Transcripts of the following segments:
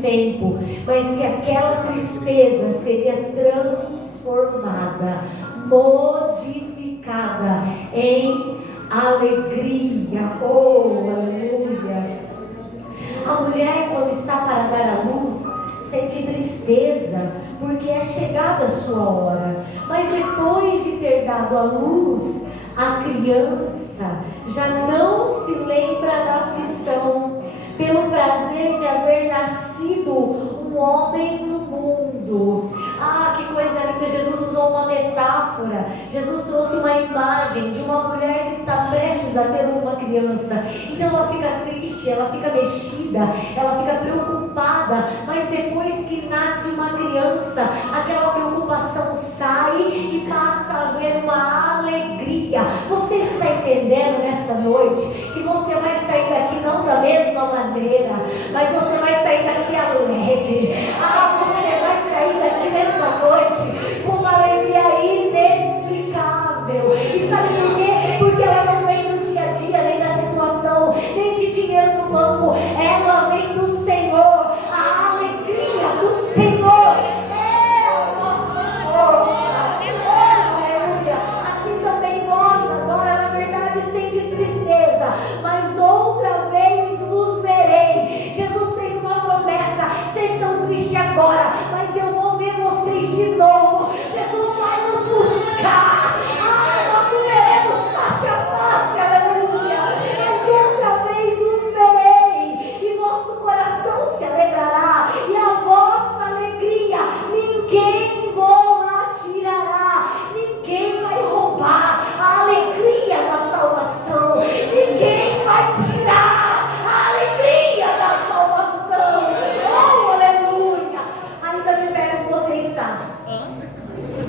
tempo, mas que aquela tristeza seria transformada, modificada em alegria. Oh, aleluia! A mulher, quando está para dar à luz, sente tristeza, porque é chegada a sua hora. Mas depois de ter dado à luz, a criança já não se lembra da aflição, pelo prazer de haver nascido um homem no mundo. Ah, que coisa linda! Jesus usou uma metáfora. Jesus trouxe uma imagem de uma mulher que está prestes a ter uma criança. Então ela fica triste, ela fica mexida, ela fica preocupada. Mas depois que nasce uma criança, aquela preocupação sai e passa a haver uma alegria. Você está entendendo nessa noite que você vai sair daqui não da mesma maneira, mas você vai sair daqui alegre. Ah, você vai sair daqui nessa noite com uma alegria inexplicável. E sabe por quê? Porque ela não vem do dia a dia, nem da situação, nem de dinheiro no banco. Ela vem do Senhor. A alegria do Senhor é a nossa força. Aleluia. Assim também vós agora, na verdade, tendes tristeza, mas outra vez vos verei. Jesus fez uma promessa. Vocês estão tristes agora, mas eu vou ver vocês de novo. Jesus vai nos buscar. Nós o veremos face a face. Aleluia. Mas outra vez os verei, e vosso coração se alegrará, e a vossa alegria ninguém vos tirará. Ninguém vai roubar a alegria da salvação. Ninguém vai tirar a alegria da salvação. Oh, aleluia! Ainda de perto que você está.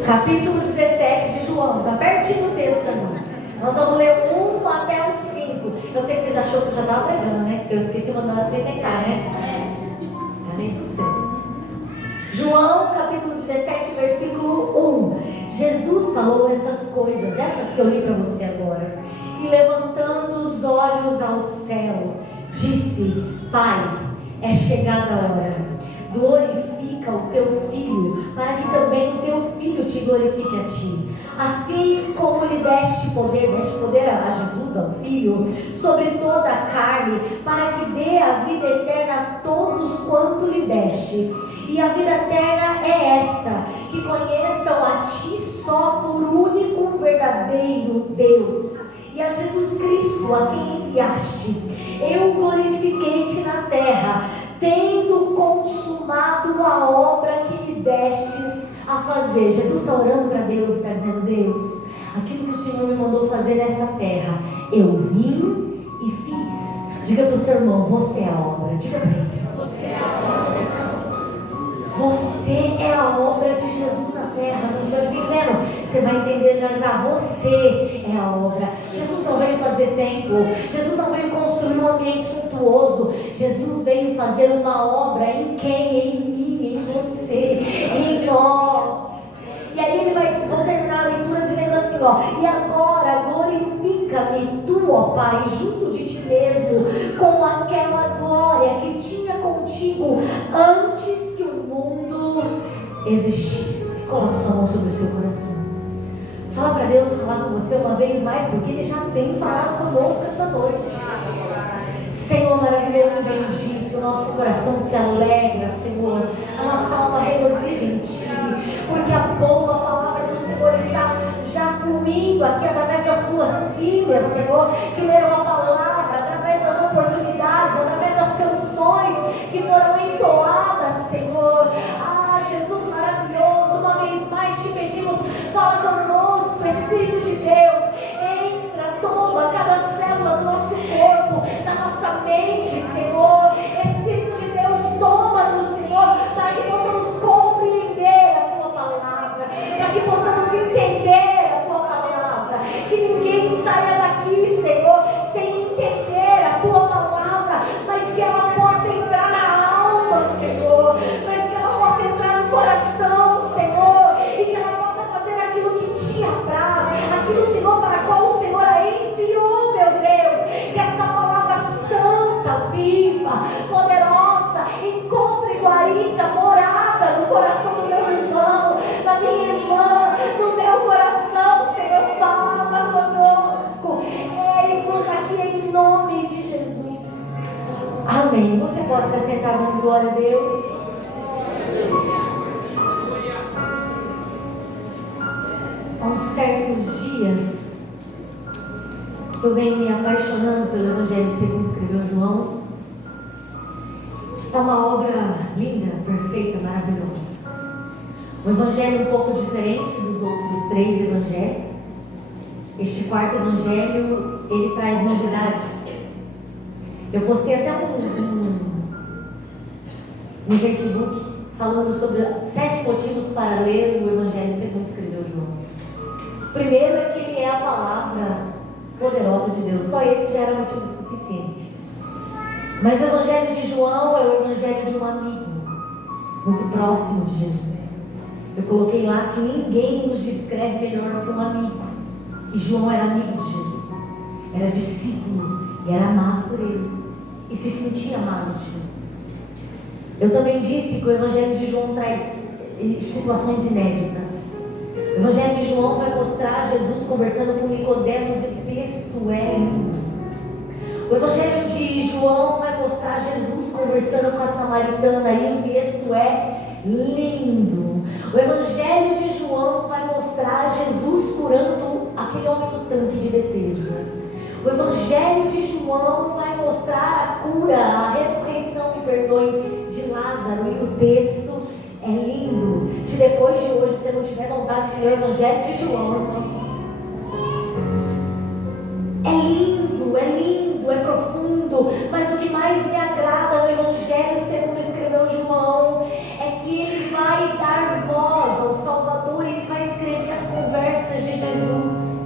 Capítulo 17 de João. Está pertinho do texto também. Nós vamos ler 1 até o 5. Eu sei que vocês acharam que eu já estava pregando, né? Se eu esqueci de mandar vocês sentar, né? Cadê vocês? João, capítulo 17, versículo 1. Jesus falou essas coisas, essas que eu li para você agora. E levantando os olhos ao céu, disse: Pai, é chegada a hora. Glorifica o teu filho, para que também o teu filho te glorifique a ti. Assim como lhe deste poder a Jesus, ao filho, sobre toda a carne, para que dê a vida eterna a todos quanto lhe deste. E a vida eterna é essa, que conheçam a ti só por único verdadeiro Deus, e a Jesus Cristo, a quem enviaste. Eu glorifiquei-te na terra, tendo consumado a obra que me destes a fazer. Jesus está orando para Deus, está dizendo: Deus, aquilo que o Senhor me mandou fazer nessa terra, eu vim e fiz. Diga para o seu irmão: você é a obra. Diga para ele: você é a obra. Você é a obra de Jesus na terra. Não está entendendo? Você vai entender já já. Você é a obra. Jesus não veio fazer templo. Jesus não veio construir um ambiente suntuoso. Jesus veio fazer uma obra em quem? Em mim, em você, em nós. E aí ele vai, vou terminar a leitura dizendo assim, ó: e agora glorifica-me tu, ó Pai, junto de ti mesmo, com aquela glória que tinha contigo antes que o mundo existisse. Coloque sua mão sobre o seu coração. Fala para Deus falar com você uma vez mais, porque Ele já tem falado conosco essa noite. Senhor maravilhoso e bendito, nosso coração se alegra, Senhor, a nossa alma regozija em Ti, porque a boa palavra do Senhor está já fluindo aqui através das Tuas filhas, Senhor, que leram a palavra, através das oportunidades, através das canções que foram entoadas, Senhor. Ah, Jesus maravilhoso, uma vez mais te pedimos, fala conosco, Espírito de Deus, entra, toma cada célula do nosso corpo, da nossa mente, Senhor. Espírito de Deus, toma-nos, Senhor, para que possamos compreender a Tua palavra, para que possamos entender a Tua palavra, que ninguém saia daqui, Senhor, sem entender a Tua palavra, mas que ela possa entrar na alma, Senhor, mas que ela possa entrar no coração, Senhor, e que ela possa fazer aquilo que Te apraz, aquilo, Senhor, para qual o Senhor a enviou, meu Deus. Que esta palavra santa, viva, poderosa, encontre pode se assentar, dando glória a Deus. Há uns certos dias, eu venho me apaixonando pelo Evangelho segundo escreveu João. É uma obra linda, perfeita, maravilhosa. Um evangelho um pouco diferente dos outros 3 evangelhos. Este 4º evangelho, ele traz novidades. Eu postei até no Facebook falando sobre 7 motivos para ler o Evangelho segundo escreveu João. O primeiro é que ele é a palavra poderosa de Deus. Só esse já era motivo suficiente. Mas o Evangelho de João é o Evangelho de um amigo muito próximo de Jesus. Eu coloquei lá que ninguém nos descreve melhor do que um amigo. E João era amigo de Jesus, era discípulo e era amado por ele, e se sentia amado de Jesus. Eu também disse que o Evangelho de João traz situações inéditas. O Evangelho de João vai mostrar Jesus conversando com Nicodemos, e o texto é lindo. O Evangelho de João vai mostrar Jesus conversando com a samaritana, e o texto é lindo. O Evangelho de João vai mostrar Jesus curando aquele homem do tanque de Betesda. O Evangelho de João vai mostrar a cura, a ressurreição, me perdoe, de Lázaro, e o texto é lindo. Se depois de hoje você não tiver vontade de ler o Evangelho de João, é lindo, é profundo, mas o que mais me agrada no Evangelho segundo escreveu João é que ele vai dar voz ao Salvador, ele vai escrever as conversas de Jesus,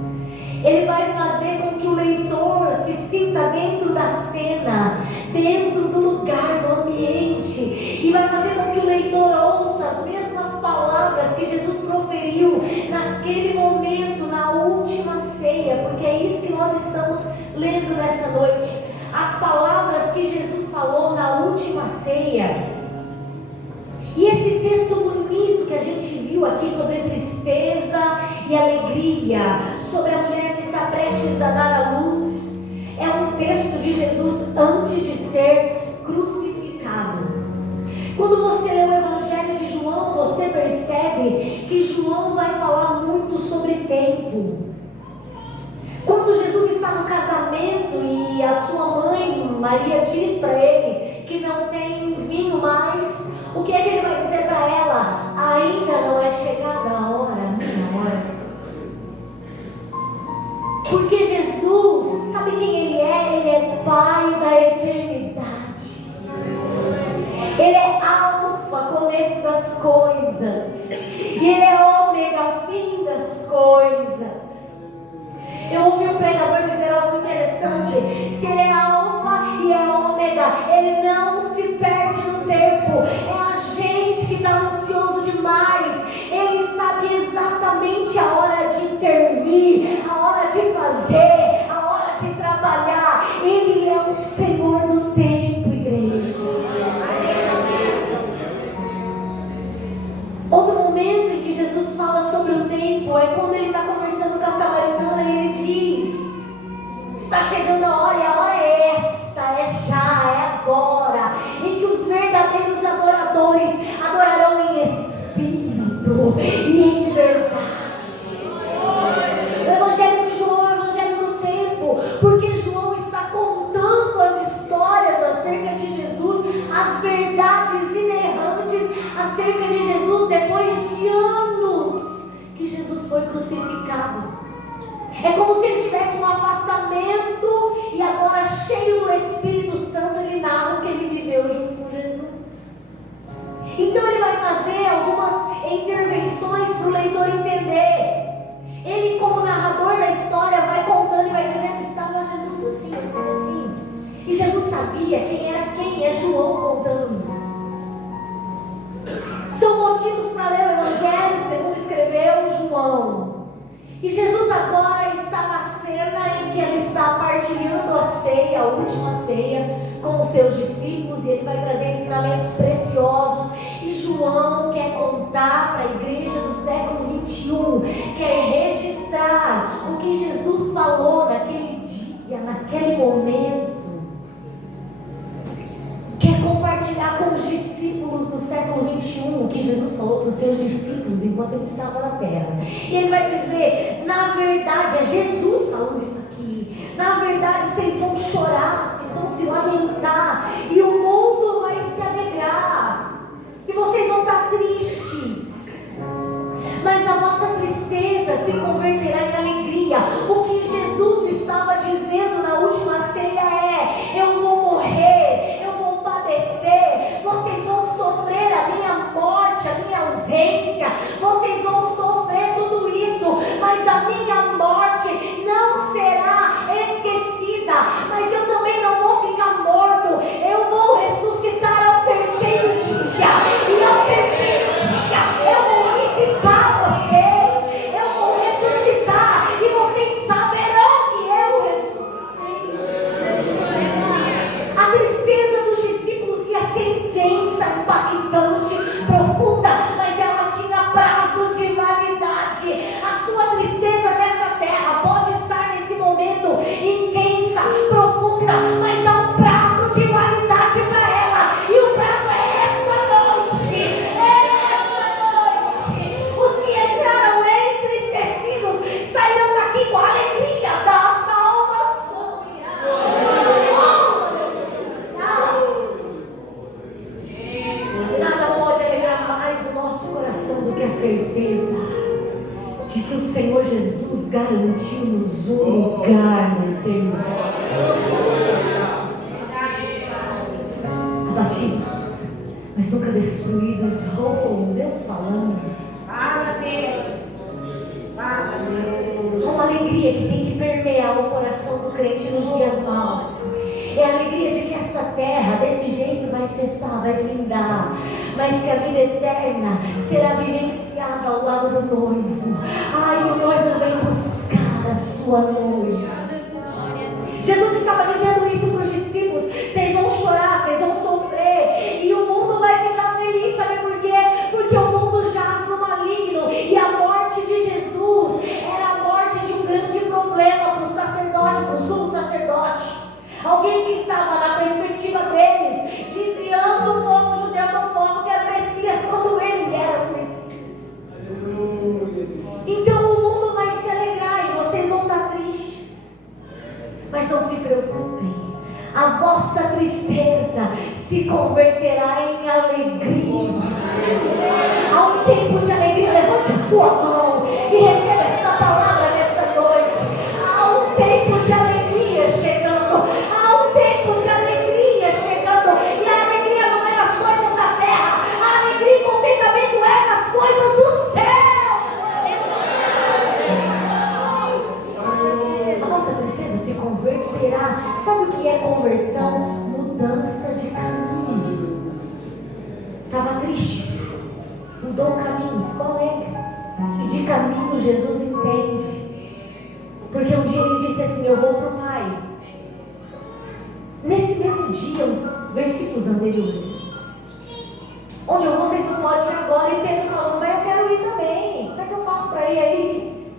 ele vai fazer com que o leitor se sinta dentro da cena, dentro do lugar, do ambiente, e vai fazer com que o leitor ouça as mesmas palavras que Jesus proferiu naquele momento, na última ceia, porque é isso que nós estamos lendo nessa noite. As palavras que Jesus falou na última ceia. E esse texto bonito que a gente viu aqui sobre tristeza e alegria, sobre a mulher que está prestes a dar à luz, é um texto de Jesus antes de ser crucificado. Quando você lê o Evangelho de João, você percebe que João vai falar muito sobre tempo. Quando Jesus está no casamento e a sua mãe, Maria, diz para ele que não tem vinho mais, o que é que ele vai dizer para ela? Ainda não é chegada a hora, a minha hora. Porque Jesus, sabe quem Ele é? Ele é Pai da eternidade. Ele é Alfa, começo das coisas. E Ele é Ômega, fim das coisas. Eu ouvi um pregador dizer algo interessante. Se Ele é Alfa e é Ômega, Ele não se perde no tempo. É a gente que está ansioso demais. Ele sabe exatamente a hora de intervir, a hora de fazer, a hora de trabalhar. Ele é o Senhor do tempo, igreja. Outro momento em que Jesus fala sobre o tempo é quando ele está conversando com a samaritana e ele diz: está chegando a hora, e a hora é esta, é já, é agora, em que os verdadeiros adoradores adorarão em espírito e em verdade. O Evangelho de João é o Evangelho do tempo, porque João está contando as histórias acerca de Jesus, as verdades inerrantes acerca de Jesus depois de anos que Jesus foi crucificado. É como se ele tivesse um afastamento e agora, cheio do Espírito Santo, ele narra o que ele viveu junto com Jesus. Então ele vai fazer algumas intervenções para o leitor entender. Ele, como narrador da história, vai contando e vai dizendo: estava Jesus assim, assim, assim. E Jesus sabia quem era quem. É João contando isso. São motivos para ler o Evangelho segundo escreveu João. E Jesus agora está na cena em que ele está partilhando a ceia, a última ceia, com os seus discípulos, e ele vai trazer ensinamentos preciosos. E João quer contar para a igreja do século 21, quer registrar o que Jesus falou naquele dia, naquele momento. Quer compartilhar compartilhar com os discípulos do século 21 o que Jesus falou para os seus discípulos enquanto ele estava na terra. E ele vai dizer, na verdade, é Jesus falando isso aqui, na verdade vocês vão chorar, vocês vão se lamentar, e o mundo vai se alegrar, e vocês vão estar tristes, mas a vossa tristeza se converterá em alegria. O que Jesus estava dizendo na última ceia é: eu vou morrer, eu vou padecer, vocês vão sofrer a minha morte, a minha ausência, vocês vão sofrer tudo isso, mas a minha morte não será esquecida, mas eu também não vou ficar morto, eu vou ressuscitar ao terceiro dia, e ao terceiro dia eu vou visitar vocês, eu vou ressuscitar, e vocês saberão que eu ressuscitei. A tristeza dos discípulos ia ser intensa, impactante, profunda, mas ela tinha prazo de validade. A sua tristeza nessa terra pode estar nesse momento intensa, profunda, mas há um prazo de validade para ela, e o prazo é esta noite. É esta noite. Os que entraram entristecidos saíram daqui com a alegria da salvação. Nada pode alegrar mais o nosso coração do que a certeza de que o Senhor Jesus garantiu-nos um lugar na eternidade. Abatidos, mas nunca destruídos. Oh, Deus falando. Fala, Deus. Fala, Jesus. Uma alegria que tem que permear o coração do crente nos dias maus. É a alegria de que essa terra desse jeito vai cessar, vai findar, mas que a vida eterna será vivenciada ao lado do noivo. Ai, o noivo vem buscar a sua noiva. Jesus estava dizendo isso para os discípulos: vocês vão chorar, vocês vão sofrer, e o mundo vai ficar feliz. Sabe por quê? Porque o mundo jaz no maligno, e a morte de Jesus era a morte de um grande problema para o sacerdote, para o sumo sacerdote. Alguém que estava na perspectiva deles, desviando o povo judeu do fogo que era o Messias, quando ele era o Messias. Então o mundo vai se alegrar e vocês vão estar tristes. Mas não se preocupem, a vossa tristeza se converterá em alegria. Há um tempo de alegria, levante a sua mão e receba esta palavra nessa noite. Há um tempo de alegria chegando, há um tempo de alegria chegando, e a alegria não é nas coisas da terra, a alegria e contentamento é nas coisas do céu. A vossa tristeza se converterá. Sabe o que é conversão? Mudança de caminho. Estava triste, mudou o caminho, ficou alegre. E de caminho Jesus entende. Porque um dia ele disse assim: eu vou para o Pai. Nesse mesmo dia, versículos anteriores, onde eu vou, vocês não podem ir agora. E Pedro falou: mas eu quero ir também, como é que eu faço para ir aí?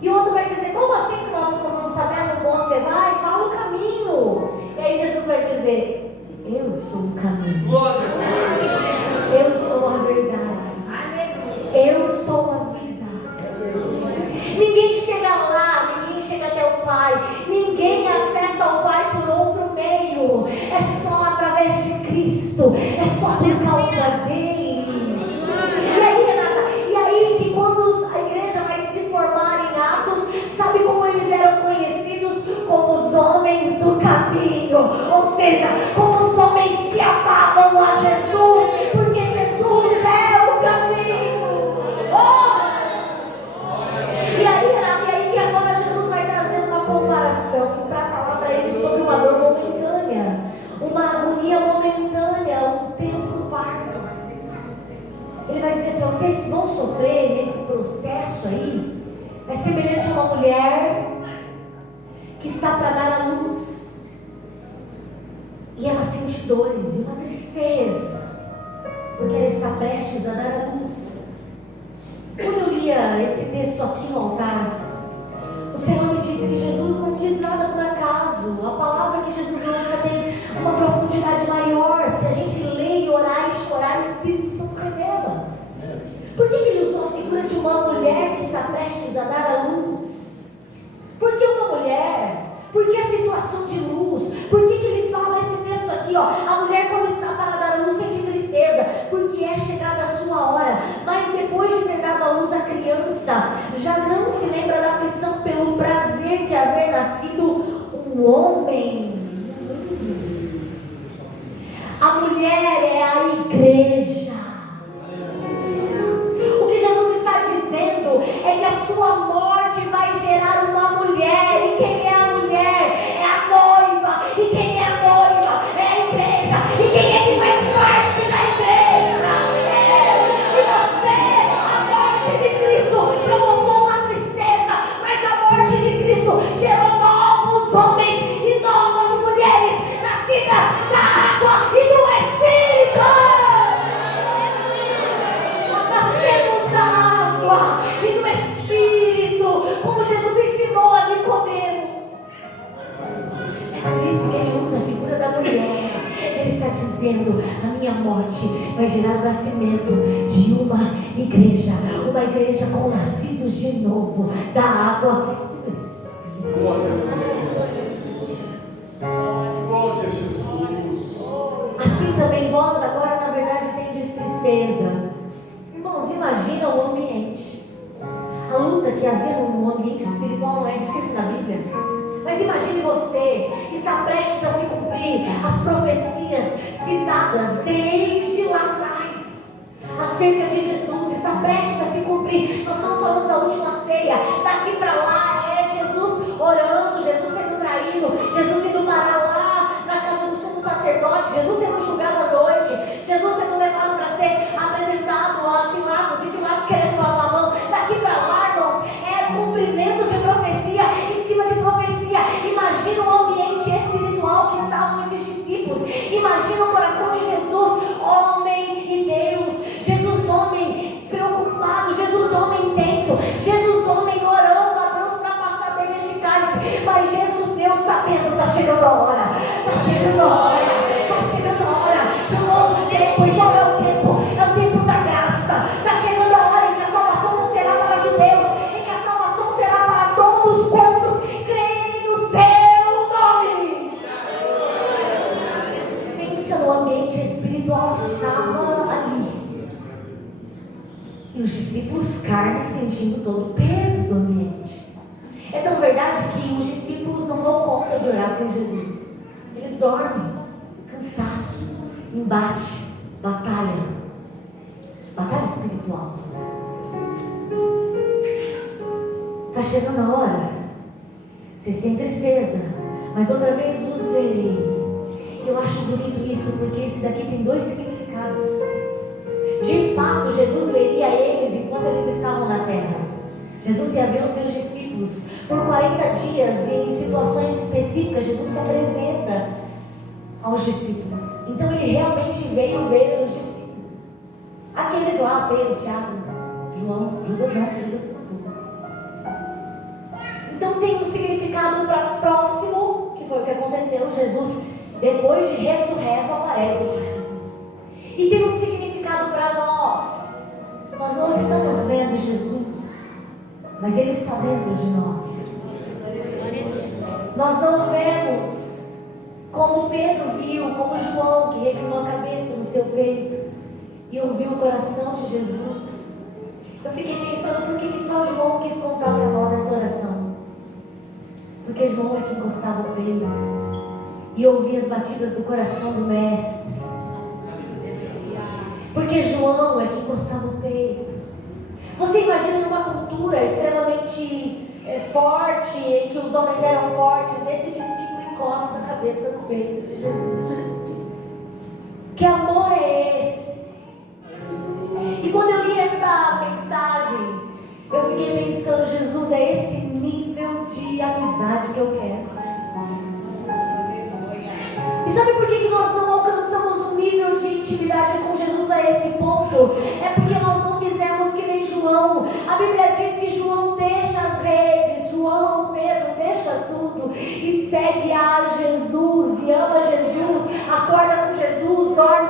E o outro vai dizer: como assim que nós não sabemos onde você vai? Fala o caminho. E aí Jesus vai dizer: eu sou o caminho, eu sou a verdade, eu sou a vida. Ninguém chega lá, ninguém chega até o Pai, ninguém acessa o Pai por outro meio. É só através de Cristo, é só por causa dele. E aí, Renata, e aí que quando a igreja vai se formar em Atos, sabe como eles eram conhecidos? Como os homens do caminho, ou seja, como os homens que amavam a Jesus, porque Jesus é o caminho. E aí que agora Jesus vai trazer uma comparação para falar para eles sobre uma dor momentânea, uma agonia momentânea, um tempo do parto. Ele vai dizer assim: vocês vão sofrer nesse processo aí, é semelhante a uma mulher que está para dar à luz, e ela sente dores e uma tristeza, porque ela está prestes a dar à luz. Quando eu lia esse texto aqui no altar, o Senhor me disse que Jesus não diz nada por acaso. A palavra que Jesus lança tem uma profundidade maior. se a gente ler e orar e chorar, o Espírito Santo revela. Por que ele usou a figura de uma mulher que está prestes a dar à luz? Por que uma mulher? Por que a situação de luz? Por que ele fala esse texto aqui, ó? A mulher quando está para dar à luz sente tristeza, porque é chegada a sua hora. Mas depois de ter dado à luz a criança, já não se lembra da aflição pelo prazer de haver nascido um homem. A mulher é a igreja. O que Jesus está dizendo é que a sua morte vai gerar uma mulher. E quem é a mulher? É a noiva. E quem é a noiva? É a igreja. E quem é que faz parte da igreja? Eu e você. A morte de Cristo provocou uma tristeza, mas a morte de Cristo gerou novos homens e novas mulheres nascidas da água e do Espírito. Nós nascemos da água e do Espírito, como Jesus ensinou a Nicodemos. É por isso que ele usa a figura da mulher. Ele está dizendo: a minha morte vai gerar o nascimento de uma igreja com nascidos de novo da água e do Espírito. Glória a Jesus. Assim também vós agora na verdade tendes tristeza. Irmãos, imagina o ambiente. A luta que havia no ambiente espiritual não é escrito na Bíblia. Mas imagine você, está prestes a se cumprir as profecias citadas desde lá atrás acerca de Jesus. Está prestes a se cumprir. Nós estamos falando da última ceia. Daqui para lá é Jesus orando, Jesus sendo traído, Jesus indo parar lá na casa do sumo sacerdote, Jesus sendo julgado à noite, Jesus sendo levado para ser apresentado a Pilatos, e Pilatos querendo lavar a mão. Daqui para lá, irmãos, é cumprimento de profecia em cima de profecia. Imagina o ambiente espiritual que estavam esses discípulos. Imagina o coração de Jesus, homem e Deus. Jesus, homem preocupado. Jesus, homem intenso. Jesus, homem orando a Deus para passar dele este cálice. Mas Jesus, Deus, sabendo, está chegando a hora. Está chegando a hora. Está chegando a hora de um novo tempo. E qual é o tempo? É o tempo da graça. Está chegando a hora em que a salvação não será para judeus, em que a salvação será para todos quantos crerem no seu nome. Pensa no ambiente espiritual que estava ali. E os discípulos carne sentindo todo o peso do ambiente. É tão verdade que os discípulos não dão conta de orar com Jesus. Eles dormem, cansaço, embate, batalha espiritual. Está chegando a hora. Vocês têm tristeza, mas outra vez vos verei. Eu acho bonito isso, porque esse daqui tem dois significados. De fato, Jesus veria eles enquanto eles estavam na terra. Jesus ia ver os seus discípulos por 40 dias e em situações específicas. Jesus se apresenta aos discípulos. Então ele realmente veio ver os discípulos. Aqueles lá, Pedro, Tiago, João, Judas matou. Então tem um significado para próximo, que foi o que aconteceu. Jesus, depois de ressurreto, aparece aos discípulos. E tem um significado para nós. Nós não estamos vendo Jesus, mas Ele está dentro de nós. Nós não vemos como Pedro viu, como João, que reclinou a cabeça no seu peito e ouviu o coração de Jesus. Eu fiquei pensando, por que só João quis contar para nós essa oração? Porque João é que encostava o peito e ouvia as batidas do coração do Mestre. Porque João é que encostava o peito. Você imagina numa cultura extremamente forte, em que os homens eram fortes, esse discípulo encosta a cabeça no peito de Jesus. Que amor é esse? E quando eu li essa mensagem, eu fiquei pensando, Jesus, é esse nível de amizade que eu quero. E sabe por que nós não alcançamos um nível de intimidade com Jesus a esse ponto? É porque nós não fizemos que nem João. A Bíblia diz que João deixa as redes, João, Pedro, deixa tudo e segue a Jesus e ama Jesus, acorda com Jesus, dorme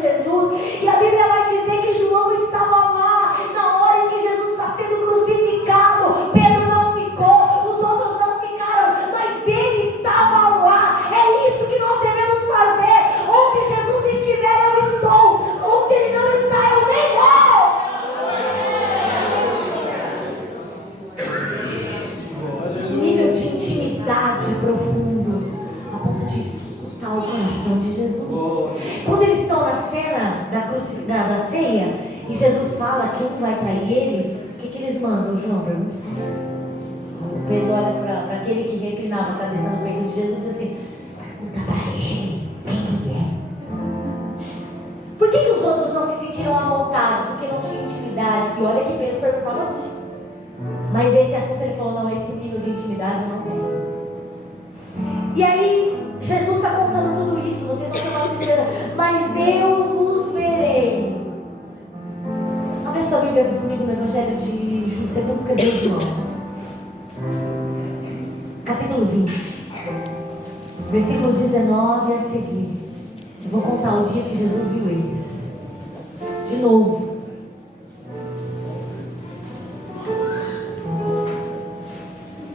de Jesus. E a Bíblia vai dizer que João estava lá na hora em que Jesus está sendo crucificado. Pedro não ficou, os outros não ficaram, mas ele estava lá. É isso que nós devemos fazer. Onde Jesus estiver, eu estou. Onde ele não está, eu nem vou. Nível de intimidade profundo, a ponto de escutar o coração de Jesus. Quando eles estão na cena da ceia e Jesus fala que um vai trair ele, o que eles mandam? João pergunta assim. O Pedro olha para aquele que reclinava a cabeça no peito de Jesus e diz assim: pergunta para ele quem que é. Por que os outros não se sentiram à vontade? Porque não tinha intimidade. E olha que Pedro perguntava tudo. Mas esse assunto ele falou: não, esse nível de intimidade não tem. E aí Jesus está contando tudo isso. Vocês vão tomar tristeza, mas eu vos verei. Abre sua Bíblia comigo no Evangelho de segundo escreveu João, capítulo 20, versículo 19 a seguir. Eu vou contar o dia que Jesus viu eles de novo.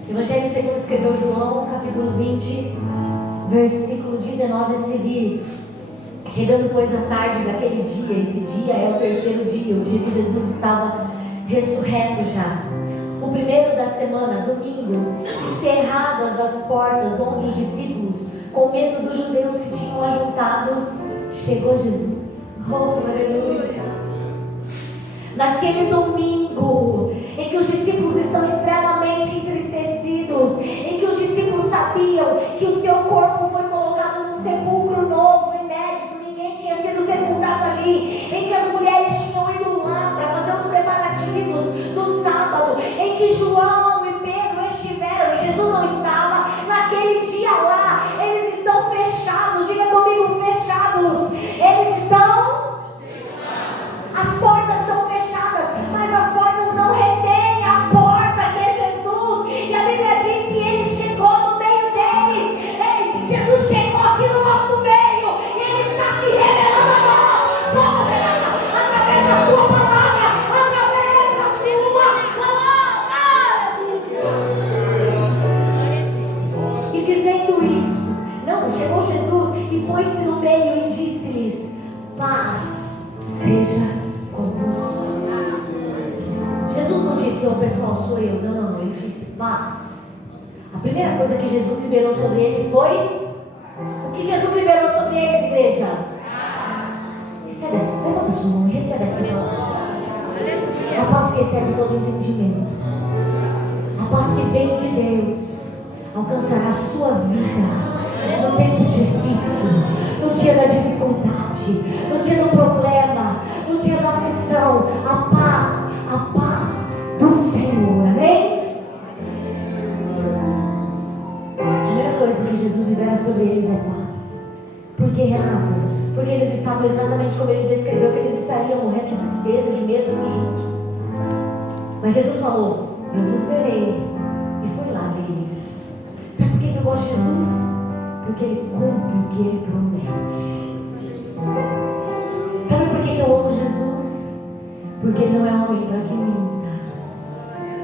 Evangelho segundo escreveu João, capítulo 20, versículo 19 a seguir. Chegando, pois, a tarde daquele dia, esse dia é o terceiro dia, o dia que Jesus estava ressurreto já, o primeiro da semana, domingo, e cerradas as portas onde os discípulos, com medo dos judeus, se tinham ajuntado, chegou Jesus. Oh, aleluia! Naquele domingo, em que os discípulos estão extremamente entristecidos, em que os discípulos sabiam que o seu corpo foi colocado num sepulcro novo, inédito, ninguém tinha sido sepultado ali, em que as mulheres tinham ido lá para fazer os preparativos no sábado, em que João e Pedro estiveram e Jesus não estava, naquele dia lá, eles estão fechados, diga comigo, fechados, eles estão... As portas estão fechadas, mas as portas não retêm a porta que é Jesus. E a Bíblia diz que ele chegou no meio deles. Ei, Jesus chegou aqui no nosso meio e ele está se revelando a nós. Como, Renata? Através da sua palavra, através da sua palavra. E dizendo isso, não, chegou Jesus e pôs-se no meio e disse-lhes: paz seja convosco. Jesus não disse: ô pessoal, sou eu. Não, ele disse paz. A primeira coisa que Jesus liberou sobre eles foi: o que Jesus liberou sobre eles, igreja? Recebe essa, levanta sua mão e recebe essa palavra. A paz que excede todo entendimento, a paz que vem de Deus, alcançará a sua vida no tempo difícil, no dia da dificuldade, no dia do problema, no dia da aflição. A paz do Senhor, amém? A primeira coisa que Jesus libera sobre eles é paz. Por que, Renata? Porque eles estavam exatamente como ele descreveu, que eles estariam morrendo de tristeza, de medo, tudo junto. Mas Jesus falou: eu vos verei. E foi lá ver eles. Sabe por que eu gosto de Jesus? Porque ele cumpre o que ele promete. Sabe por que eu amo Jesus? Porque ele não é homem para que minta,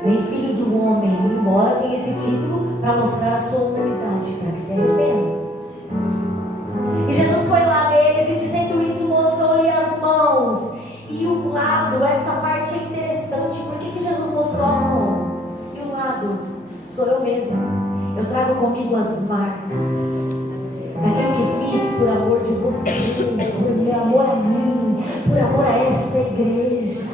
nem filho do homem, embora tenha esse título para mostrar a sua humanidade, para que se arrependa. E Jesus foi lá ver eles e, dizendo isso, mostrou-lhe as mãos e o lado. Essa parte é interessante. Por que Jesus mostrou a mão e o lado? Sou eu mesmo. Eu trago comigo as marcas daquilo que fiz por amor de você, por amor a mim, por amor a esta igreja.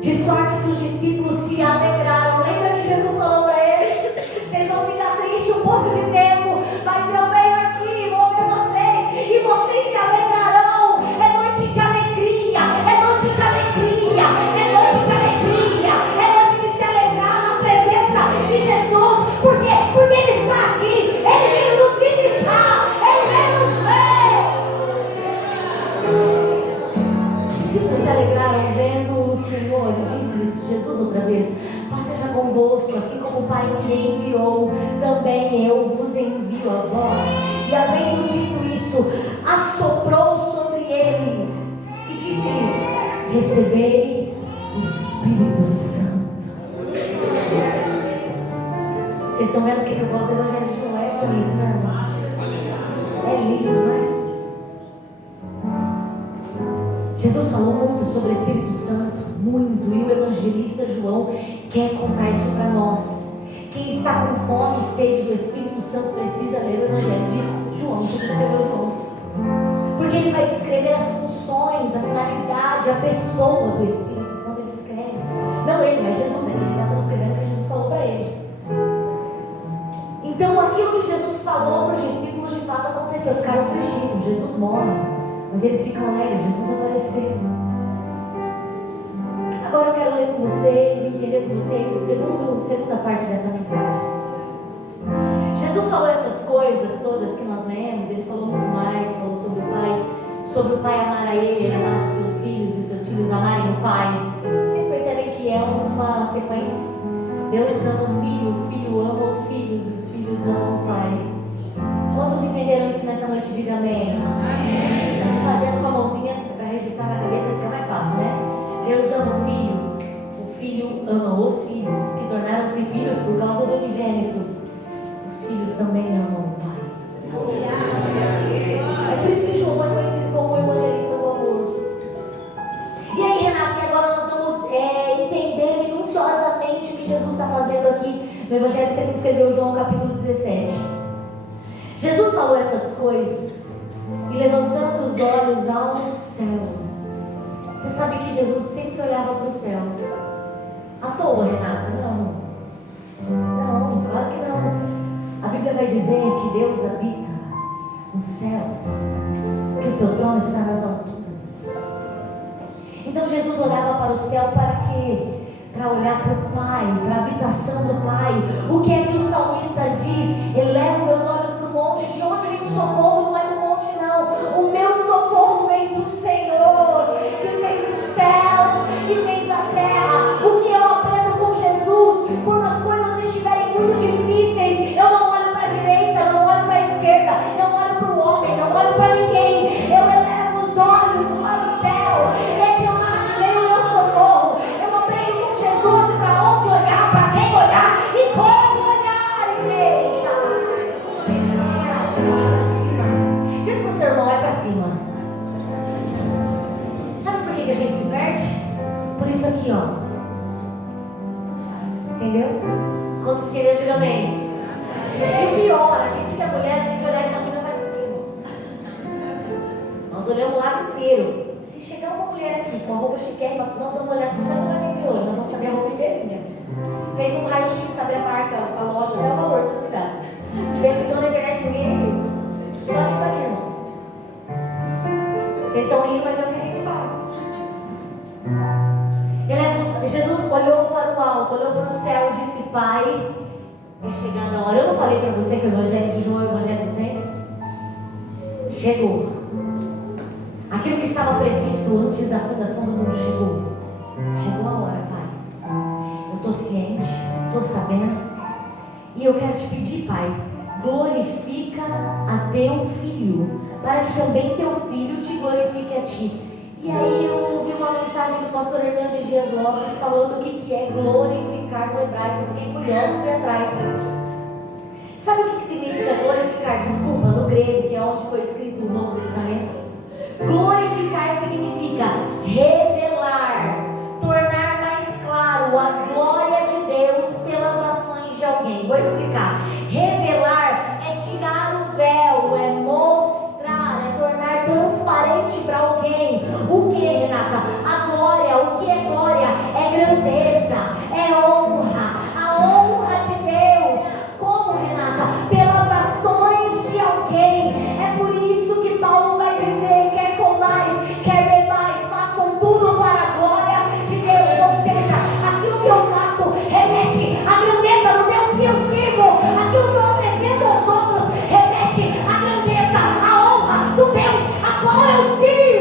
De sorte que os discípulos se alegraram. Lembra que Jesus falou para eles: vocês vão ficar tristes um pouco de tempo, mas eu venho aqui, vou ver vocês, e vocês se alegrarão. É noite de alegria, é noite de alegria, é noite de alegria, é noite de se alegrar na presença de Jesus. Por quê? Porque ele está aqui, ele veio nos visitar, ele veio nos ver. Os discípulos se alegraram vendo o Senhor. Ele disse Jesus outra vez: paz seja convosco, assim como o Pai me enviou, também eu vos envio a vós. E havendo dito isso, recebei o Espírito Santo. Vocês estão vendo o que eu gosto do Evangelho de João? É bonito, né, irmãos? É lindo, não é? Jesus falou muito sobre o Espírito Santo, muito, e o evangelista João quer contar isso para nós. Quem está com fome e sede do Espírito Santo precisa ler o Evangelho de João, que escreveu João, porque ele vai descrever as funções, a finalidade, a pessoa do Espírito Santo. Ele descreve, não ele, mas Jesus, ele está escrevendo o que Jesus falou para eles. Então aquilo que Jesus falou para os discípulos de fato aconteceu. Ficaram tristíssimos, Jesus morre, mas eles ficam alegres, Jesus apareceu. Agora eu quero ler com vocês e entender com vocês a segunda parte dessa mensagem. Jesus falou essas coisas todas que nós lemos, ele falou muito mais, falou sobre o Pai amar a ele amar os seus filhos e os seus filhos amarem o Pai. Vocês percebem que é uma sequência? Deus ama o filho ama os filhos amam o Pai. Quantos entenderam isso nessa noite? Diga amém. Amém. Fazendo com a mãozinha para registrar na cabeça fica mais fácil, né? Deus ama o filho ama os filhos, que tornaram-se filhos por causa do unigênito. Os filhos também amam o Pai. É por isso que João é conhecido como o evangelista do amor. E aí, Renata, e agora nós vamos entender minuciosamente o que Jesus está fazendo aqui no Evangelho segundo escreveu João, capítulo 17. Jesus falou essas coisas e levantando os olhos ao céu. Você sabe que Jesus sempre olhava para o céu. À toa, Renata? Não, claro que não. A Bíblia vai dizer que Deus habita nos céus, que o seu trono está nas alturas. Então Jesus olhava para o céu para quê? Para olhar para o Pai, para a habitação do Pai. O que é que o salmista diz? Elevo meus olhos para o monte. De onde vem o socorro? Não é do monte, não. O meu socorro vem do Senhor, que fez os céus e fez a terra. O que eu aprendo com Jesus? Quando as coisas estiverem muito difíceis, eu não olho para a direita, não olho para a esquerda, não olho para o homem, não olho para ninguém. Eu elevo os olhos para o céu. É de lá que vem o meu socorro. Eu aprendo com Jesus para onde olhar, para quem olhar e como olhar, igreja. Para cima. Diz para o seu irmão, é para cima. Sabe por que a gente se perde? Por isso aqui, ó. Entendeu? Quando se querer, diga amém. E o pior, a gente que é mulher, a gente olhar isso aqui não faz assim, irmãos. Nós olhamos o lado inteiro. Se chegar uma mulher aqui com a roupa chiquérrima, nós vamos olhar assim, sabe onde a gente olha? Nós vamos saber a roupa inteirinha. Fez um raio-x, sabe a marca, a loja, até o valor, se cuidar. Pesquisou na internet, ninguém viu. Só isso aqui, irmãos. Vocês estão rindo, mas é o que a gente faz. Jesus olhou para o alto, olhou para o céu e disse: Pai, é chegada a hora. Eu não falei para você que o Evangelho de João é o Evangelho do tempo? Chegou. Aquilo que estava previsto antes da fundação do mundo chegou. Chegou a hora, Pai. Eu estou ciente, estou sabendo. E eu quero te pedir, Pai, glorifica a teu filho, para que também teu filho te glorifique a ti. E aí eu ouvi uma mensagem do pastor Hernandes Dias Lopes falando o que é glorificar no hebraico. Eu fiquei curiosa, fui atrás. Sabe o que significa glorificar? Desculpa, no grego, que é onde foi escrito o Novo Testamento. Glorificar significa revelar, tornar mais claro a glória de Deus pelas ações de alguém. Vou explicar. Revelar é tirar o véu, é mostrar, é tornar transparente para alguém. O que, Renata? A glória. O que é glória? É grandeza, é honra. A honra de Deus. Como, Renata? Pelas ações de alguém. É por isso que Paulo vai dizer: quer comais, quer bebais, façam tudo para a glória de Deus. Ou seja, aquilo que eu faço remete à grandeza do Deus que eu sirvo. Aquilo que eu apresento aos outros remete à grandeza, à honra do Deus a qual eu sirvo.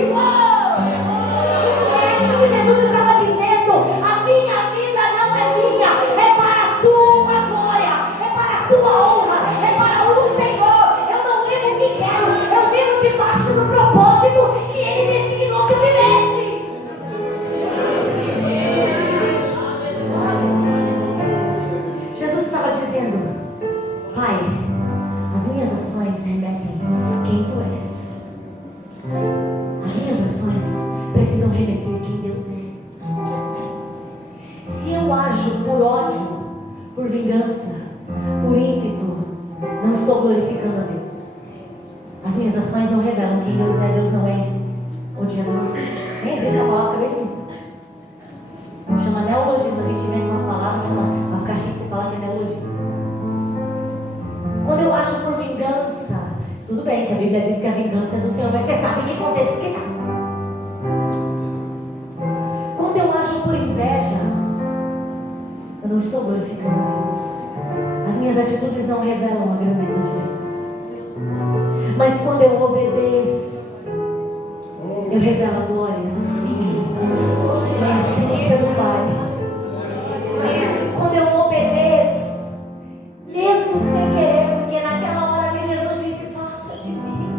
precisam remeter quem Deus é. Se eu ajo por ódio, por vingança, por ímpeto, não estou glorificando a Deus. As minhas ações não revelam quem Deus é. Deus não é odiador. Nem existe a palavra, acabei de ver. Chama neologismo. A gente inventa umas palavras, vai ficar chique você falar que é neologismo. Quando eu acho por vingança, tudo bem que a Bíblia diz que a vingança é do Senhor, mas você sabe em que contexto que está. Quando eu acho por inveja, eu não estou glorificando a Deus. As minhas atitudes não revelam a grandeza de Deus. Mas quando eu obedeço, eu revelo a glória do Filho e a essência do Pai. Quando eu obedeço, mesmo sem querer, porque naquela hora ali Jesus disse: passa de mim.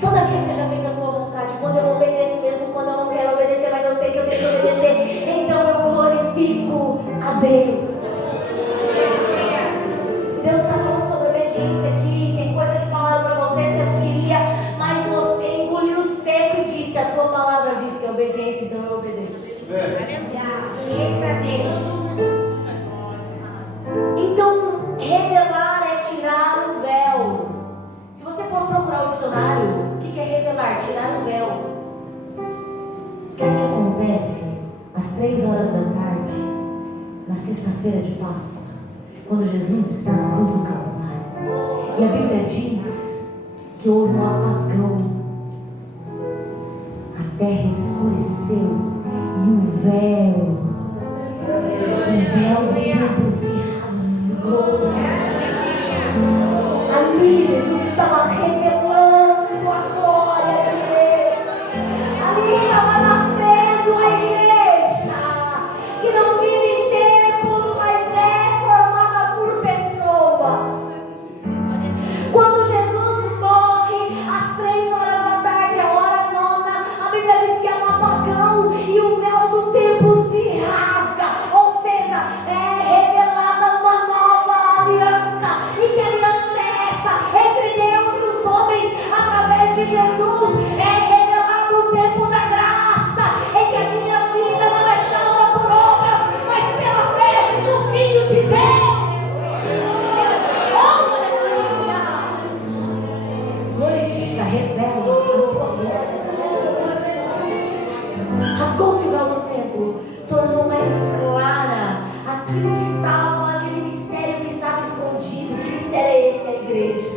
Todavia seja feita a tua vontade. Quando eu obedeço, mesmo quando eu não quero obedecer, mas eu sei que eu tenho que obedecer, então eu glorifico a Deus. Deus está falando sobre obediência aqui. Tem coisa que falaram para você não queria, mas você engoliu seco e disse: a tua palavra diz que é obediência, então eu obedeço. Então, revelar é tirar o véu. Se você for procurar o dicionário, o que é revelar? Tirar o véu. O que acontece às 3 horas da tarde, na sexta-feira de Páscoa, quando Jesus está na cruz do Calvário? E a Bíblia diz que houve um apagão, a terra escureceu e o véu do templo se rasgou. Ali Jesus estava revelando a glória de Deus. Ali estava nascendo a igreja, que não vive em templos, mas é formada por pessoas. Quando Jesus morre, às 3 horas da tarde, a hora nona, a Bíblia diz que é um apagão e o véu do templo se rasga. Ou seja, é revelada uma nova aliança. E que aliança é essa? Entre Deus e os homens, através de Jesus. É revelado o tempo da graça, em que a minha vida não é salva por obras, mas pela fé no Filho de Deus. Oh, aleluia! Glorifica, revela a tua glória através das pessoas. Rasgou-se o véu do templo, tornou mais clara aquilo que estava, aquele mistério que estava escondido. Que mistério é esse? A igreja.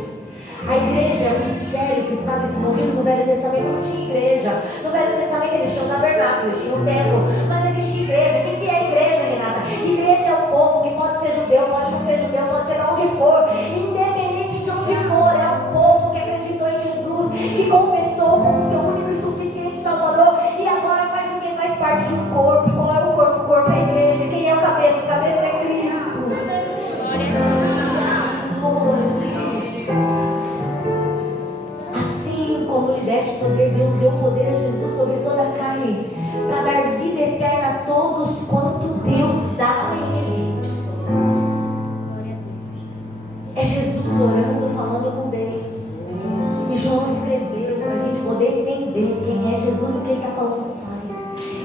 A igreja é o mistério que estava escondido. No Velho Testamento não tinha igreja. No Velho Testamento eles tinham o tabernáculo, eles tinham o templo, mas não existia igreja. O que é a igreja, Renata? Igreja é o povo que pode ser judeu, pode não ser judeu, pode ser de onde for, independente de onde for. É o povo que acreditou em Jesus, que confessou como seu único e suficiente Salvador, e agora faz o que? Faz parte de um corpo. Qual é o corpo? O corpo é a igreja. Quem é o cabeça? O cabeça é Cristo. Assim como lhe deste poder, Deus deu poder a Jesus sobre toda a carne, para dar vida eterna a todos quanto Deus dá a Ele. É Jesus orando, falando com Deus. E João escreveu para a gente poder entender quem é Jesus e o que ele está falando com o Pai.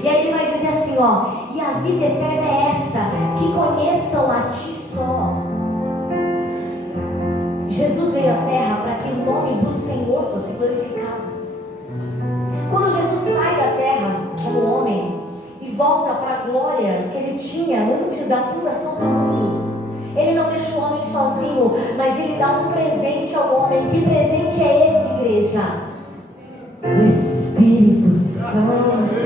E aí ele vai dizer assim, ó: e a vida eterna é essa, que conheçam a Ti só. Jesus veio à terra para que o nome do Senhor fosse glorificado. Quando Jesus sai da terra como homem e volta para a glória que ele tinha antes da fundação do mundo, ele não deixa o homem sozinho, mas ele dá um presente ao homem. Que presente é esse, igreja? O Espírito Santo.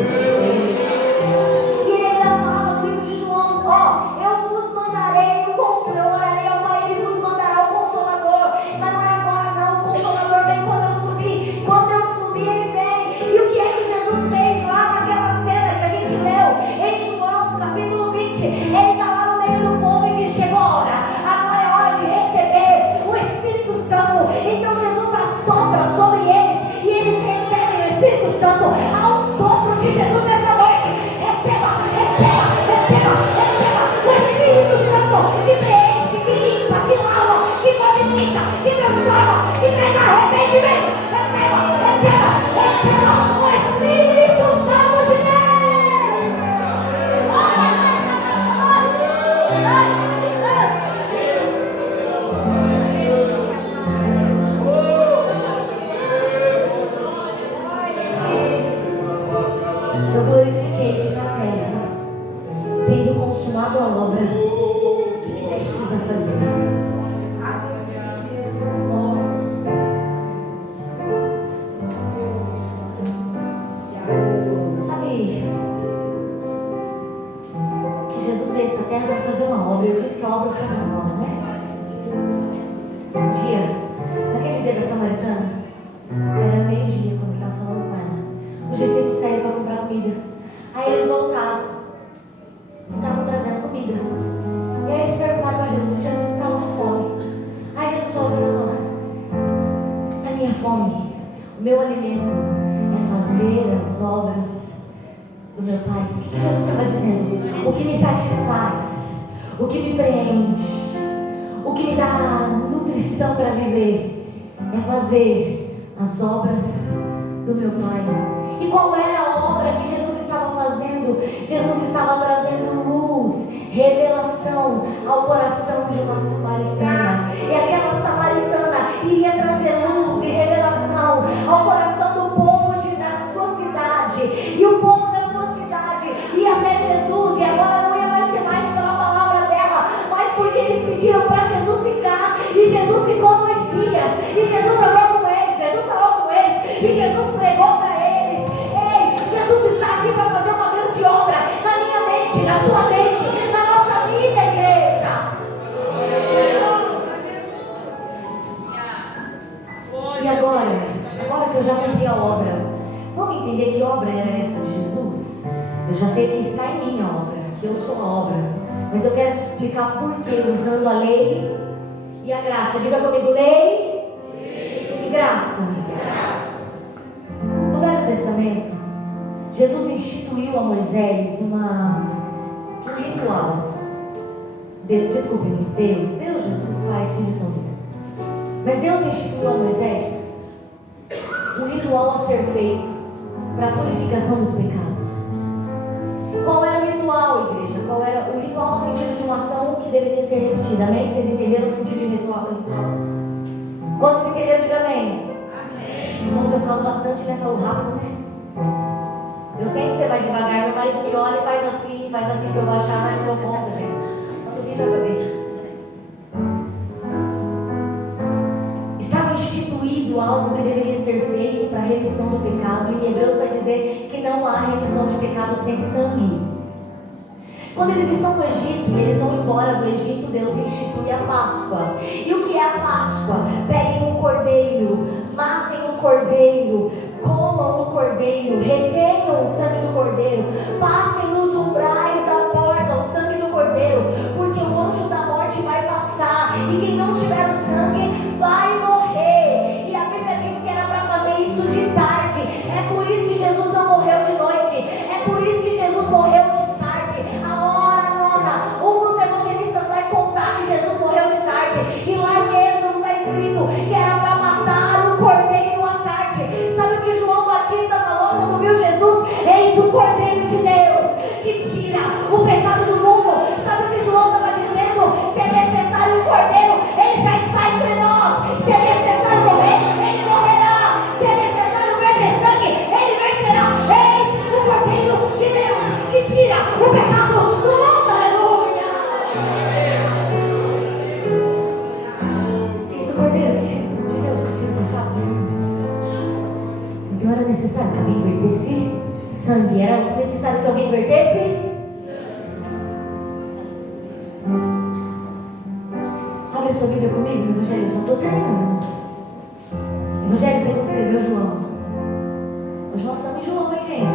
E ele ainda fala no livro de João, ó: eu vos mandarei o Consolador, eu orarei ao Pai, ele vos mandará o Consolador. Mas não é agora não, o Consolador vem quando eu subir. Quando eu subir, ele vem. E o que é que Jesus fez lá naquela cena que a gente leu em João capítulo 20? Ele está lá no meio do povo e diz: chegou a hora, agora é hora de receber o Espírito Santo. Então Jesus assopra sobre eles e eles recebem o Espírito Santo. Há um sopro de Jesus nessa noite. Receba, receba, receba, receba o Espírito Santo, que preenche, que limpa, que lava, que modifica, que transforma, que traz arrependimento. Receba, receba, receba o Espírito Santo de Deus. que Jesus veio a essa terra para fazer uma obra. Eu disse que a obra somos nós, né? Naquele dia da Samaritana, era meio-dia quando ele estava falando com ela. Os discípulos saíram para comprar comida. Aí eles voltaram e estavam trazendo comida. E aí eles perguntaram para Jesus se Jesus estava com fome. Aí Jesus falou assim: não, a minha fome, o meu alimento é fazer as obras do meu Pai. O que Jesus estava dizendo? O que me satisfaz, o que me preenche, o que me dá nutrição para viver é fazer as obras do meu Pai. E qual era a obra que Jesus estava fazendo? Jesus estava trazendo luz, revelação ao coração de uma samaritana. E aquela samaritana iria trazer luz e revelação ao coração do povo da sua cidade. E o povo da sua cidade ia até Jesus. E agora não ia mais ser mais pela palavra dela, mas porque eles pediram para Jesus ficar. E Jesus ficou 2 dias. E Jesus andou com eles, Jesus falou com eles. E Jesus pregou para eles: ei, Jesus está aqui para fazer uma grande obra na minha mente, na sua mente, na nossa vida, igreja. E agora que eu já cumpri a obra, vamos entender que obra era essa de Jesus? Eu já sei que está em mim a obra, que eu sou a obra, mas eu quero te explicar por que, usando a lei e a graça. Diga comigo: lei e graça. No Velho Testamento, Jesus instituiu a Moisés um ritual. Desculpe-me, Deus, Jesus, Pai, Filho e Santo Espírito. Mas Deus instituiu a Moisés um ritual a ser feito para a purificação dos pecados. Qual era o ritual, igreja? Qual era o ritual no sentido de uma ação que deveria ser repetida? Amém? Vocês entenderam o sentido de ritual? Quantos entenderam? Diga amém. Amém. Irmãos, eu falo bastante, né? Falo rápido, né? Eu tento ser mais devagar. Meu marido me olha e faz assim para eu baixar, mas não dou conta, gente. Quando vi, já acabei. Estava instituído algo que deveria ser feito para a remissão do pecado. E em Hebreus vai dizer que não há remissão de pecado sem sangue. Quando eles estão no Egito e eles vão embora do Egito, Deus institui a Páscoa. E o que é a Páscoa? Peguem um cordeiro, matem um cordeiro, comam um cordeiro, retenham o sangue do cordeiro, passem nos umbrais da porta o sangue do cordeiro, porque o anjo da morte vai passar e quem não tiver o sangue vai morrer. E a Bíblia diz que era para fazer isso de tarde. É por isso que Jesus não morreu de noite. É por isso que Jesus morreu de tarde. A hora nona. Um dos evangelistas vai contar que Jesus morreu de tarde. E lá em Êxodo está escrito que era para matar o cordeiro à tarde. Sabe o que João Batista falou quando viu Jesus? Eis o Cordeiro de Deus que tira o pecado do mundo. Sabe o que João estava dizendo? Se é necessário um cordeiro, ele já está entre nós. Se é necessário morrer, ele morrerá. Se é necessário verter sangue, ele verterá. Eis o Cordeiro de Deus que tira o pecado do mundo. Aleluia. Eis o Cordeiro de Deus que tira o pecado do mundo. Então era necessário que alguém vertesse sangue. Era necessário que alguém vertesse. Abre sua Bíblia comigo no Evangelho, eu só estou terminando. Evangelho segundo escreveu João. Hoje nós estamos em João, hein, gente?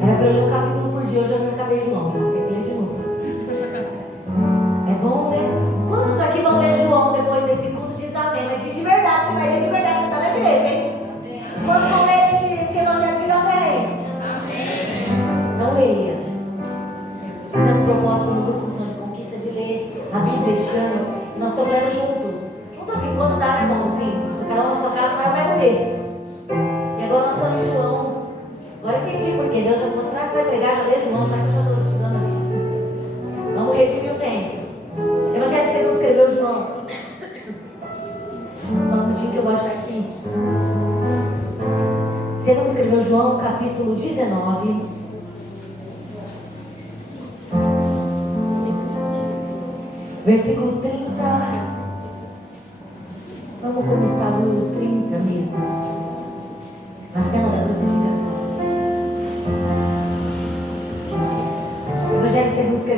Era para eu ler um capítulo por dia, hoje eu já acabei João, já quero ler de novo. É bom, né? Quantos aqui vão ler João depois desse culto? Diz amém, mas diz de verdade, você vai ler de verdade, você está na igreja, hein? Quantos vão ler este evangelho? Diga amém. Amém. Então leia. Fizemos propósito no grupo Missão de Conquista de ler a Bíblia este ano. Nós estamos lendo junto assim, quando dá, né, irmãos? Assim, cada um na sua casa vai o mesmo texto. E agora nós estamos em João. Agora eu entendi porque Deus já falou assim: você vai pregar, já lê João, já que eu já estou te dando aqui. Vamos redimir o tempo. Evangelho segundo escreveu João. Só um minutinho que eu vou achar aqui. Segundo escreveu João, capítulo 19. Versículo 30. Vamos começar no 30 mesmo. A cena da crucificação.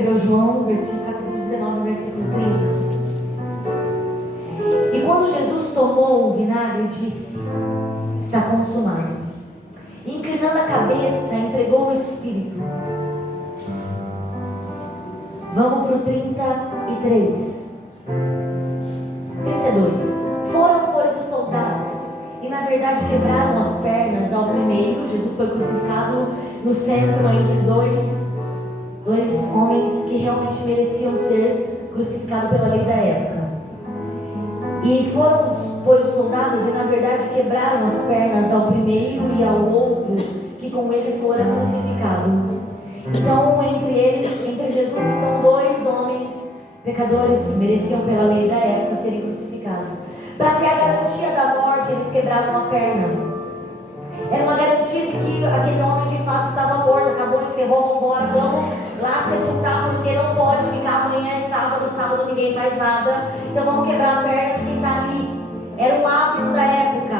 escreveu João, capítulo 19, versículo 30. E quando Jesus tomou o vinagre, disse: está consumado. Inclinando a cabeça, entregou o Espírito. Vamos para o 33. 32. Foram, pois, os soldados, e na verdade quebraram as pernas ao primeiro. Jesus foi crucificado no centro entre dois homens que realmente mereciam ser crucificados pela lei da época. E foram, pois, os soldados, e na verdade quebraram as pernas ao primeiro e ao outro que com ele fora crucificado. Então, entre Jesus estão dois homens pecadores que mereciam pela lei da época serem crucificados. Para ter a garantia da morte, eles quebraram a perna. Era uma garantia de que aquele homem de fato estava morto. Acabou, encerrou, embora, vamos lá sepultar, porque não pode ficar. Amanhã é sábado ninguém faz nada, então vamos quebrar a perna de quem está ali. Era um hábito da época.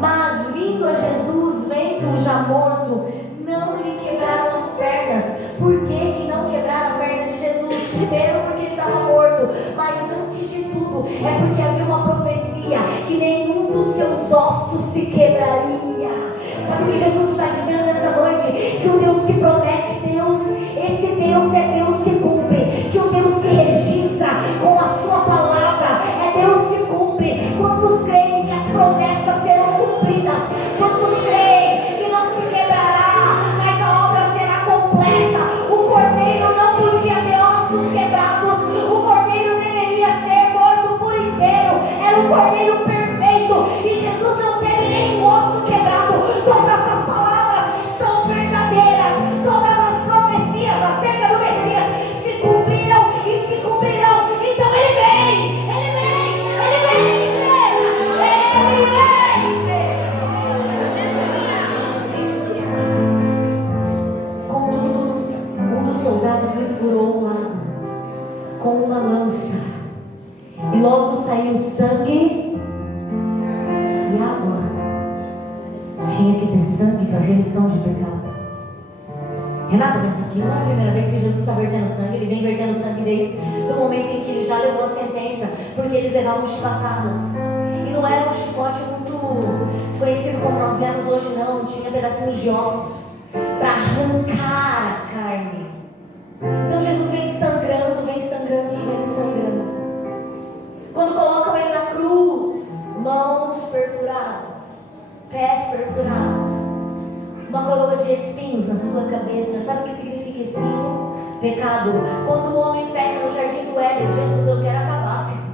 Mas vindo a Jesus, vendo-o já morto, não lhe quebraram as pernas. Por que não quebraram a perna de Jesus? Primeiro porque ele estava morto, mas antes de tudo é porque havia uma profecia que nenhum dos seus ossos se quebraria. Sabe o que Jesus está dizendo nessa noite? Que o Deus que promete, esse Deus é Deus que cumpre. Que o Deus que registra com a sua palavra é Deus que cumpre. Quantos creem que as promessas serão cumpridas? Quantos creem que não se quebrará, mas a obra será completa? O cordeiro não podia ter ossos quebrados. O cordeiro deveria ser morto por inteiro. Era um cordeiro perfeito, e Jesus não teve nenhum osso quebrado. Todas as palavras são verdadeiras. Todas as profecias acerca do Messias se cumpriram e se cumprirão. Então ele vem, igreja, ele vem. Contudo, um dos soldados lhe furou o lado com uma lança, e logo saiu sangue e água. Tinha que ter sangue para remissão de pecado. Renata, mas aqui não é a primeira vez que Jesus está vertendo sangue. Ele vem vertendo sangue desde o momento em que ele já levou a sentença, porque eles levavam chibatadas. E não era um chicote muito conhecido como nós vemos hoje, não. Tinha pedacinhos de ossos para arrancar a carne. Então Jesus vem sangrando, vem sangrando, vem sangrando. Quando colocam ele na cruz, mãos perfuradas, pés perfurados, uma coroa de espinhos na sua cabeça. Sabe o que significa espinho? Pecado. Quando o homem peca no jardim do Éden, Jesus, eu quero acabar, Senhor.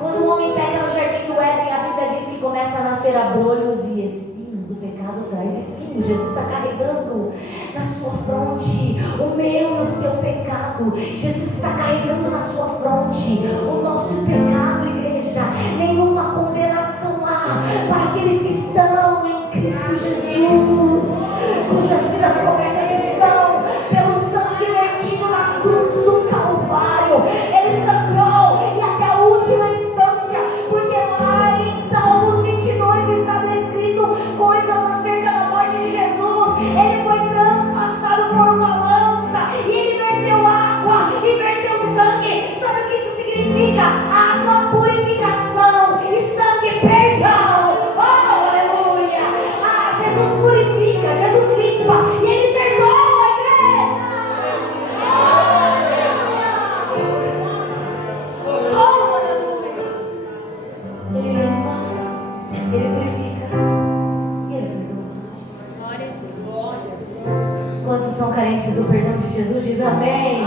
Quando o homem peca no jardim do Éden, a Bíblia diz que começa a nascer abrolhos e espinhos. O pecado traz espinhos. Jesus está carregando na sua fronte o meu e o seu pecado. Jesus está carregando na sua fronte o nosso pecado, igreja. Nenhuma condenação há para aqueles que estão em Cristo Jesus, cujas vidas cobertas estão pelo sangue vertido na cruz do Calvário. Ele sangrou, e até a última instância, porque lá em Salmos 22 está descrito coisas acerca da morte de Jesus. Ele foi transpassado por uma lança, e ele verteu água e verteu sangue. Sabe o que isso significa? Água, purificação, e sangue, perdão. Oh, aleluia! Jesus purifica, Jesus limpa, e ele perdoa, igreja. Oh, aleluia! Ele limpa, ele purifica e ele perdoa. Quantos são carentes do perdão de Jesus? Diz amém.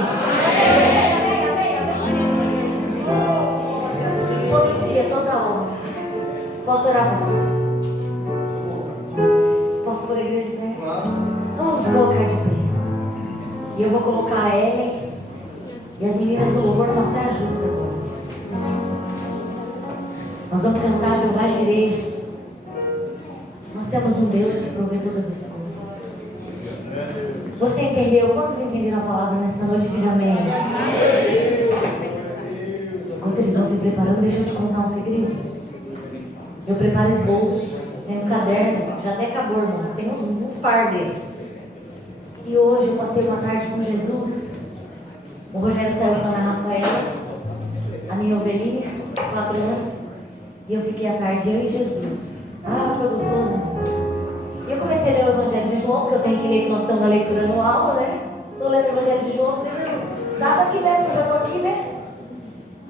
Todo dia, toda hora. Posso orar, pastor? Posso pôr a igreja de pé? Vamos nos colocar de pé. E eu vou colocar a Ellen e as meninas do louvor numa saia justa agora. Nós vamos cantar Jeová Jireh. Nós temos um Deus que provê todas as coisas. Você entendeu? Quantos entenderam a palavra nessa noite? Diga amém. Enquanto eles vão se preparando, deixa eu te contar um segredo. Eu preparo esboço, tenho um caderno, já até acabou, irmãos, tem uns par desses. E hoje eu passei uma tarde com Jesus, O Rogério saiu com a Ana Rafaela, a minha ovelhinha, 4 anos, e eu fiquei à tarde, eu e Jesus. Ah, foi gostoso, irmãos. E eu comecei a ler o Evangelho de João, porque eu tenho que ler, que nós estamos na leitura anual, né? Estou lendo o Evangelho de João, falei, Jesus, dá daqui mesmo, eu já estou aqui, né?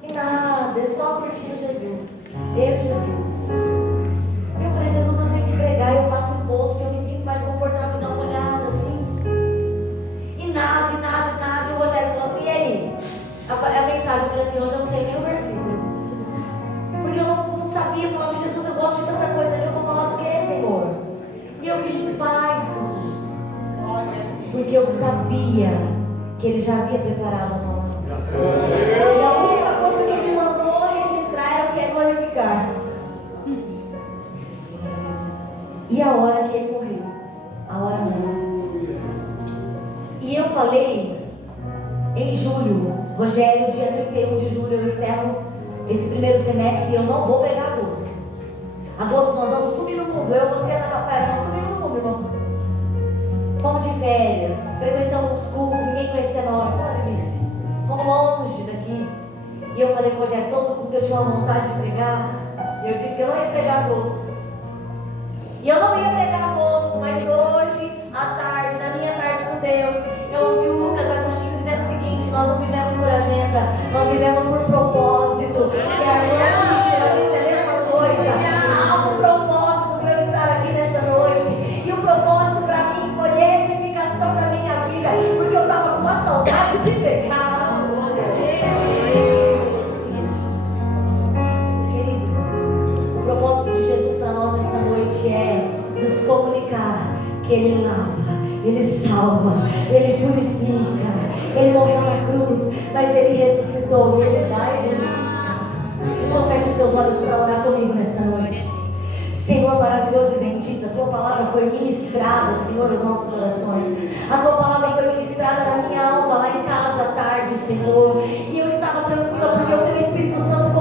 E nada, é só curtir Jesus. Eu, Jesus. Eu falei, Jesus, eu tenho que pregar, eu faço esboço, porque eu me sinto mais confortável em dar uma olhada assim. E nada. E o Rogério falou assim, e aí? A mensagem, eu falei assim, hoje eu não tenho nem o versículo. Porque eu não sabia, eu falava, Jesus, eu gosto de tanta coisa aqui, eu vou falar do que, Senhor? E eu vim em paz, porque eu sabia que Ele já havia preparado a palavra. E a única coisa que Ele me mandou registrar era o que é glorificar. E a hora que Ele morreu, a hora não. E eu falei em julho, Rogério, dia 31 de julho eu encerro esse primeiro semestre e eu não vou pregar agosto. Agosto nós vamos subir no mundo. Eu, você e a Ana Rafaela, nós subimos no mundo, irmãos. Fomos de férias, frequentamos os cultos, ninguém conhecia nós. Olha isso, fomos longe daqui. E eu falei, Rogério, todo culto eu tinha uma vontade de pregar. E eu disse que eu não ia pregar agosto. E eu não ia pregar agosto, mas hoje, à tarde, na minha tarde com Deus, eu ouvi o Lucas Agostinho dizendo o seguinte: nós não vivemos por agenda, nós vivemos por propósito. E a irmã disse a mesma coisa. Há um propósito para eu estar aqui nessa noite. E o propósito para mim foi a edificação da minha vida, porque eu estava com uma saudade de pregar. Queridos, o propósito de Jesus para nós nessa noite é nos comunicar que Ele lava, Ele salva, Ele purifica, Ele morreu na cruz, mas Ele ressuscitou, Ele dá e nos busca. Então feche os seus olhos para orar comigo nessa noite. Senhor maravilhoso e bendito, a Tua palavra foi ministrada, Senhor, nos nossos corações. A Tua palavra foi ministrada na minha alma, lá em casa à tarde, Senhor. E eu estava tranquila porque o Teu Espírito Santo